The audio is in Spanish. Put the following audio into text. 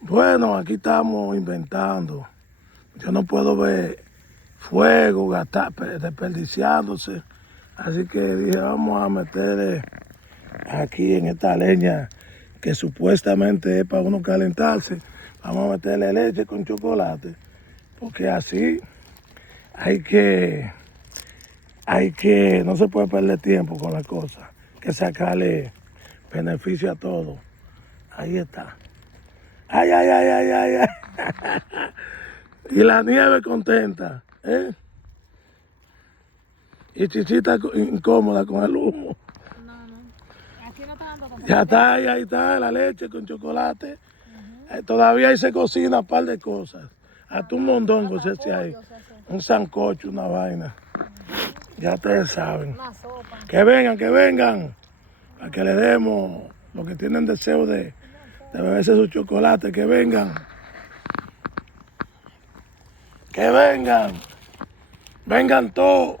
Bueno, aquí estamos inventando. Yo no puedo ver fuego desperdiciándose. Así que dije, vamos a meterle aquí en esta leña que supuestamente es para uno calentarse. Vamos a meterle leche con chocolate. Porque así no se puede perder tiempo con las cosas. Hay que sacarle beneficio a todo. Ahí está. Ay, ay, ay, ay, ay, ay. Y la nieve contenta, ¿eh? Y Chichita incómoda con el humo. Aquí no está dando tanta Ya está, ahí está, la leche con chocolate. Todavía ahí se cocina un par de cosas. Hasta un mondongo se hace ahí. Un sancocho, una vaina. Ya ustedes saben. una sopa. Que vengan. Para que le demos los que tienen deseo de beberse su chocolate. Que vengan. Que vengan. Vengan todos.